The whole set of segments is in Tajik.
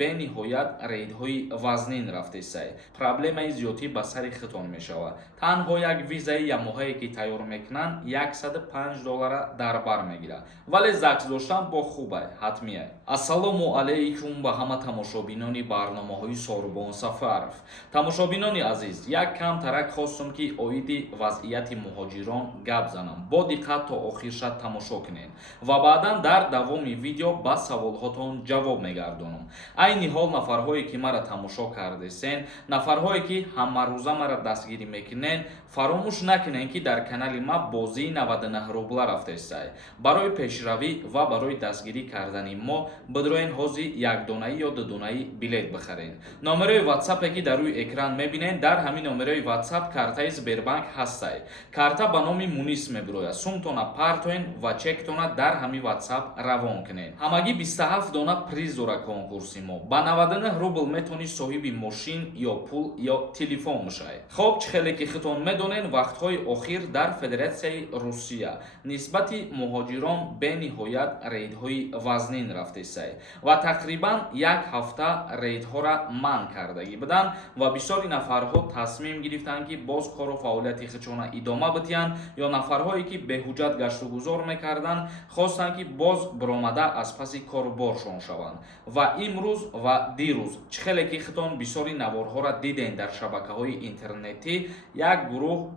бениҳоят рейдҳои вазнин рафти сай. Проблемаи зиёдӣ ба сари хитон мешавад. Танҳо як визаи ямоҳае ки тайёр мекунанд $105 дар бар мегирад. Вале закс доштан бо хубай, ҳатмия. Ассалому алайкум ба ҳама тамошобинони барномаҳои Сорбон Сафаров. Тамошобинони азиз, як кам тарак хостум ки оиди вазъияти муҳоҷирон гап занам. Бо диққат то охирша тамошо кунед ва баъдан дар давоми видео ба саволҳотон ҷавоб мегардонам. Айни ҳол нафарҳое ки мара тамошо кардесен, нафарҳое ки ҳамарӯза мара дастгирӣ мекунен, фаромӯш накунен ки дар канали ма бозии 99 рубла рафтесай. Барои пешравӣ ва барои дастгирӣ кардани мо бидроен ҳози якдонаи ё дудонаи билет бихарен. Номерои WhatsApp ки дар рӯи экран мебинен, дар ҳамин номерои WhatsApp картаи Сбербанк ҳастай. Карта ба номи Мунис мебирояд. Сумтона партоен ва чектона дар ҳамин WhatsApp равон кунед. Ҳамагӣ 27 дона приз дора конкурси мо. Ба 99 рубл метавонӣ соҳиби мошин ё пул ё телефон бошай. Хоб чихеле ки хитон медонен, вақтҳои охир дар Федератсияи Русия нисбати муҳоҷирон бениҳоят рейдҳои вазнин рафтесай ва тақрибан як ҳафта рейдҳора манъ кардагӣ буданд ва бисёри нафарҳо тасмим гирифтанд ки боз кору фаъолияти хичона идома бидиҳанд ё нафарҳое ки беҳуҷҷат гашту гузор мекарданд хостанд ки боз биромада аз паси кору боршон шаванд. Ва имрӯз ва дирӯз чихеле ки хитон бисёри наворҳоро диден дар шабакаҳои интернетӣ, як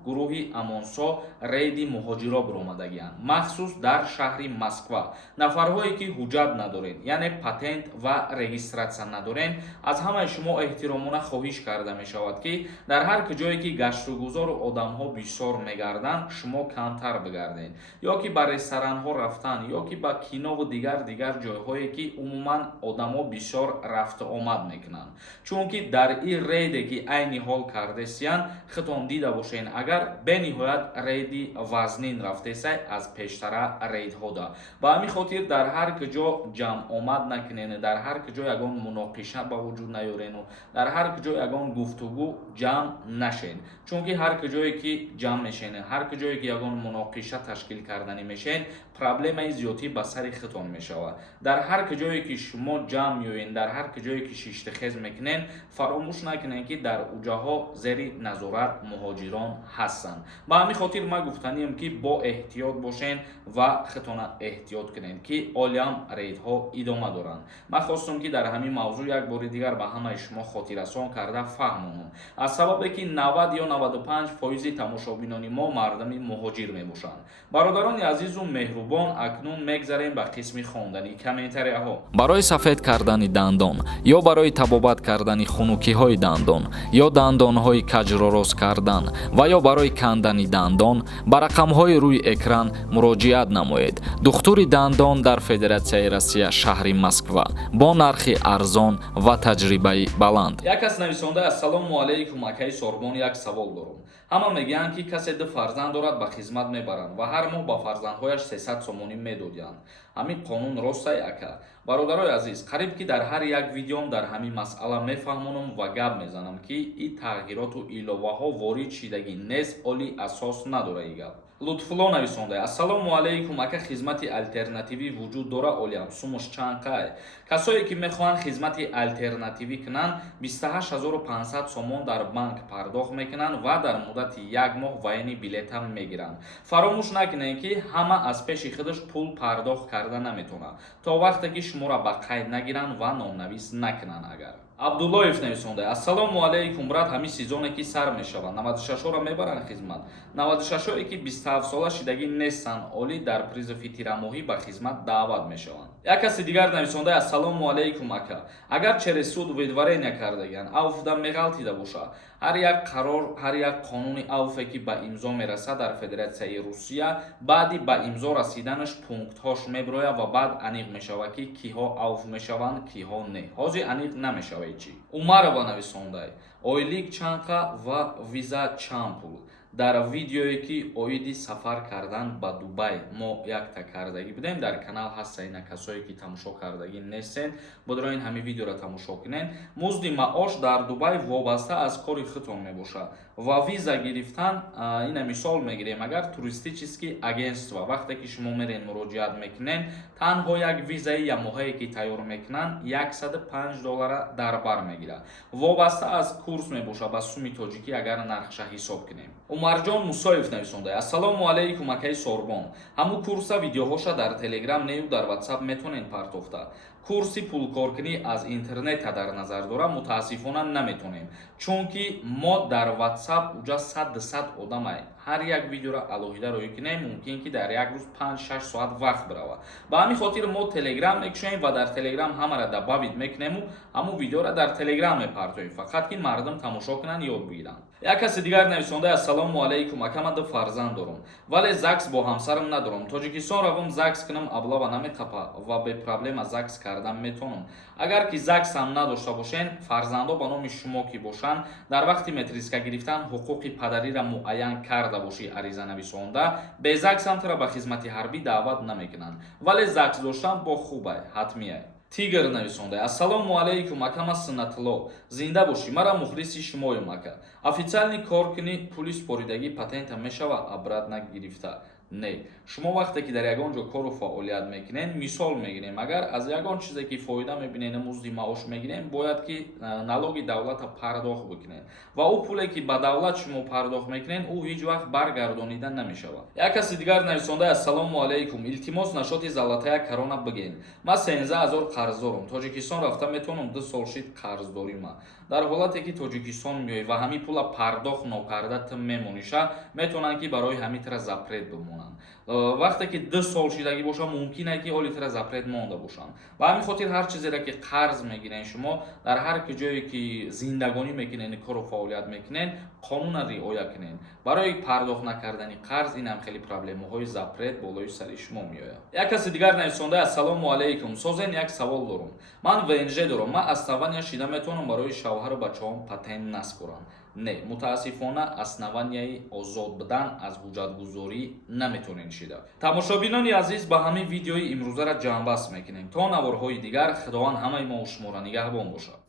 гурӯҳи амонсо рейди муҳоҷиро биромадагианд, махсус дар шаҳри Москва. Нафарҳое ки ҳуҷҷат надорен, яъне патент ва регистратсия надорен, аз ҳамаи шумо эҳтиромона хоҳиш карда мешавад ки дар ҳар куҷое ки гашту гузору одамҳо бисёр мегарданд, шумо камтар бигардед, ё ки ба ресторанҳо рафтан, ё ки ба кинову дигар ҷойҳое ки умуман одамо бисёр рафту омад мекунанд. Чунки дар ин рейде ки айни ҳол кардесиян, хитон дида бошен агар бениҳоят рейди вазнин рафтесай аз пештара рейдҳода. Ба ҳамин хотир дар ҳар куҷо ҷамъ омад накунен, дар ҳар куҷо ягон муноқиша ба вуҷуд наёрену, дар ҳар куҷо ягон гуфтугӯ ҷамъ нашен. Чунки ҳар куҷое ки ҷамъ мешенен, ҳар куҷое ки ягон муноқиша ташкил карданӣ мешен, проблемаи зиёдӣ ба сари хитон мешавад. Дар ҳар куҷое ки шумо ҷамъ меоед, дар ҳар куҷое ки шиштихез мекунен, фаромӯш накунед ки дар уҷаҳо зери назорат муҳоҷирон ҳастанд. Ба ҳамин хотир ман гуфтаниям ки бо эҳтиёт бошен ва хитона эҳтиёт кунед ки олиам рейдҳо идома доранд. Ман хостам ки дар ҳамин мавзӯъ як бори дигар ба ҳамаи шумо хотиррасон карда фаҳмонам. Аз сабабе ки 90 ё 95% тамошобинони мо мардами муҳоҷир мебошанд. Бародарони азизу меҳрубон, акнун мегзарем ба қисми хондани комментарияҳо. Барои сафед кардани дандон ё барои табобат кардани хунукиҳои дандон ё дандонҳои каҷро рост кардан ва ё барои кандани дандон ба рақамҳои рӯи экран муроҷиат намоед. Духтури дандон дар Федератсияи Россия шаҳри Москва бо нархи арзон ва таҷрибаи баланд. Як кас нависонда: ассалому алайкум акаи Сорбон, як савол дорам. Ҳама мегӯянд ки касе ду фарзанд дорад ба хизмат мебаранд ва ҳар моҳ ба фарзандҳояш 300 сомонӣ медоданд. Ҳамин қонун ростае ака? Бародарои азиз, қариб ки дар ҳар як видеом дар ҳамин масъала мефаҳмонам ва гап мезанам ки ин тағйироту иловаҳо ворид шидагӣ нест, оли асос надора ин гап. Лутфулло нависонда: ассалому алайкум ака, хизмати алтернативӣ вуҷуд дора, олиам сумаш чанд қай? Касое ки мехоҳанд хизмати алтернативӣ кунанд 28500 сомон дар банк пардохт мекунанд ва дар муддати як моҳ вайни билета мегиранд. Фаромӯш накунед ки ҳама аз пеши худаш пул пардохт карда наметавонад, то вақте ки шуморо ба қайд нагиранд ва номнавис накунанд. Агар Абдуллоев нависонда: ассалому алайкум брат, ҳамин сезоне ки сар мешавад 96-ро мебаранд хизмат. 96-ое ки 27 сола шидагӣ нестанд, оли дар призофи тирамоҳӣ ба хизмат даъват мешаванд. Як каси дигар нависонда: ассалому алайкум ака, агар через суд видварения кардагианд, авфда меғалтида бошад, ҳар як қарор, ҳар як қонуни авфе ки ба имзо мерасад дар Федератсияи Русия, баъди ба имзо расиданаш пунктҳош мебирояд ва баъд аниқ мешавад ки киҳо авф мешаванд, киҳо не. ҳозир аниқ намешавад чӣ? Умарова нависондай: ойлик чанқа ва виза чанд пул? дар видеое ки оиди сафар кардан ба Дубай мо якта кардагӣ будем. Дар канал ҳаста ина касое ки тамошо кардагӣ нестен, бодроин ҳами видеоро тамошо кунен. музди маош дар Дубай вобаста аз кори худтон мебошад ва виза гирифтан, ина мисол мегирем, агар туристически агентство вақте ки шумо мерен муроҷиат мекунен, танҳо як визаи ямоҳае ки тайёр мекунанд $105 дар бар мегирад. вобаста аз курс мебошад ба сумми тоҷикӣ, агар нархша ҳисоб кунем. Умарҷон Мусоев нависонда: ассалому алайкум акаи Сорбон, ҳамун курса видеоҳоша дар Telegram нею дар WhatsApp метонен партофта. курси пулкоркунӣ аз интернета дар назар дорам, мутаассифона наметонем, чунки мо дар WhatsApp уҷа 100% одамай. ҳар як видеоро алоҳида роӣ кунем, мумкин ки дар як рӯз 5-6 соат вақт барава. ба ҳамин хотир мо Telegram мекушоем ва дар Telegram ҳамара дабавид мекунему, ҳамун видеоро дар Telegram мепартоем, фақат ки мардум тамошо кунанд, ёд бигиранд. як каси дигар нависонда: ассалому алайкум ака, ман ду фарзанд дорам, вале ЗАГС бо ҳамсарам надорам. Тоҷикистон равам ЗАГС кунам, аблава наметапа ва бе проблема ЗАГС кардан метонам. агар ки ЗАГС ҳам надошта бошен, фарзандо ба номи шумо ки бошанд, дар вақти метриска гирифтан ҳуқуқи падариро муайян карда бошӣ ариза нависонда, бе ЗАГС ҳамтара ба хизмати ҳарбӣ даъват намекунанд, вале ЗАГС доштан бо хубай, ҳатмия. Тигр нависонда: ассалому алайкум ака, ман Суннатулло, зинда бошӣ, мара мухлиси шумоем ака. Официални коркуни пули споридагӣ патента мешава обратно гирифта? Не. шумо вақте ки дар ягон ҷо кору фаъолият мекунен, мисол мегирем, агар аз ягон чизе ки фоида мебинен, музди маош мегирем, бояд ки налоги давлата пардохт бикунен ва ӯ пуле ки ба давлат шумо пардохт мекунен, ӯ ҳеҷ вақт баргардонида намешавад. як каси дигар нависонда: ассалому алайкум, илтимос нашоти Золотая корона бигӯен. ман 13000 қарздорам. Тоҷикистон рафта метавонам 2 сол шид қарздорима. дар ҳолате ки Тоҷикистон меоӣ ва ҳамин пула пардохт нокарда ту мемониша, метавонанд ки барои ҳамитра запрет бимонанд. вақте ки 2 сол шидагӣ боша, мумкин е ки олитра запрет монда бошанд. ба ҳамин хотир ҳар чизеро ки қарз мегирен шумо, дар ҳар ҷое ки зиндагонӣ мекунен, кору фаъолият мекунен, қонуна риоя кунен. барои пардохт накардани қарз ин ҳам хеле проблемаҳои запрет болои сари шумо меояд. як каси дигар нависонда: ассалому алайкум, созен як савол дорам. ман ВНЖ дорам. ман основания шида метавонам барои шавҳару бачаҳом патент наспорам? Не, мутаассифона основанияи озод будан аз ҳуҷҷатгузорӣ наметавонен шида. тамошобинони азиз, ба ҳамин видеои имрӯзара ҷамъбаст мекунем. то наворҳои дигар, худованд ҳамаи мо шуморо нигаҳбон бошад.